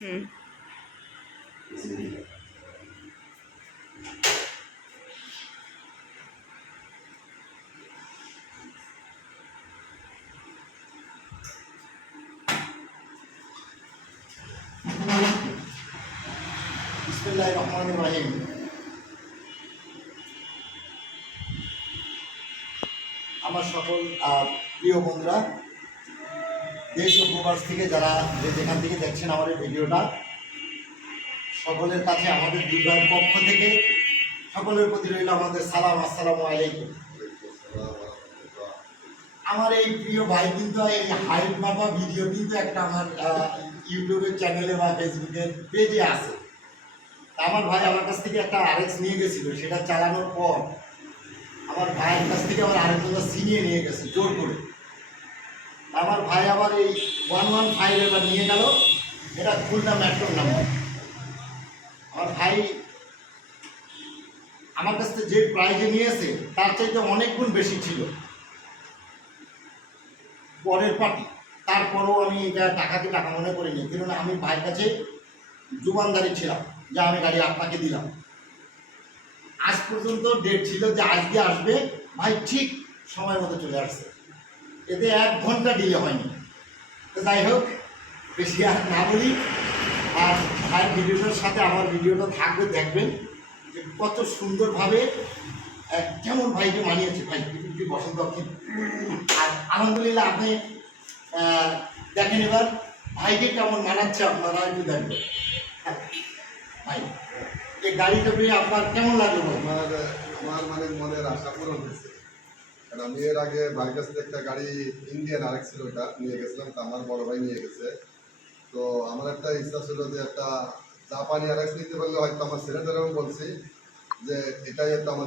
হুম। বিসমিল্লাহ রহমান রহিম আমার সকল প্রিয় বন্ধুরা দেশ ও প্রবাস থেকে যারা যে যেখান থেকে দেখছেন এই ভিডিওটা, সকলের কাছে আমাদের দুর্গার পক্ষ থেকে সকলের প্রতি রইল আমাদের সালাম, আসসালামু আলাইকুম। আমার এই প্রিয় ভাই কিন্তু এই হাইট মাপা ভিডিও কিন্তু একটা আমার ইউটিউবের চ্যানেলে বা ফেসবুকের পেজে আছে। আমার ভাই আমার কাছ থেকে একটা আরএক্স নিয়ে গেছিল, সেটা চালানোর পর আমার ভাইয়ের কাছ থেকে আমার আরেকজনটা ছিনিয়ে নিয়ে গেছে, জোর করে। আমার ভাই আবার এই ওয়ান ওয়ান ফাইভ এবার নিয়ে গেল। এটা খুলনা মেট্রোর নাম্বার আমার ভাই আমার কাছ থেকে যে প্রাইজে নিয়েছে, তার চাইতে অনেক গুণ বেশি ছিল। পরের পার্টি তারপরেও আমি এটা টাকাতে টাকা মনে করিনি। কেননা আমি ভাইয়ের কাছে জুমানদারি ছিলাম, যে আমি গাড়ি আপনাকে দিলাম। আজ পর্যন্ত ডেট ছিল যে আজকে আসবে। ভাই ঠিক সময় মতো চলে আসছে। এতে এক ঘণ্টা ডিলে হয়নি। তো যাই হোক বেশি আর না বলি। আর ভাইয়ের ভিডিওটার সাথে আমার ভিডিওটা থাকবে দেখবেন যে কত সুন্দরভাবে কেমন ভাইকে মানিয়েছে ভাই একটু বসন্ত আর আলহামদুলিল্লাহ আপনি দেখেন এবার ভাইকে কেমন মানাচ্ছে আপনারা একটু দেখবেন। হ্যাঁ, ভাই এই গাড়িটা পেয়ে আপনার কেমন লাগল ভাই? আমার আমার মানে মনের আশা পূরণ হয়েছে। কারণ আমি এর আগে ভাইয়ের কাছ থেকে একটা গাড়ি ইন্ডিয়ান আরেক ছিল ওটা নিয়ে গেছিলাম, তা আমার বড় ভাই নিয়ে গেছে। তো আমার একটা ইচ্ছা ছিল যে একটা জাপানি আরেক নিতে পারলে হয়তো আমার ছেলেদেরও বলছি যে এটাই একটা আমার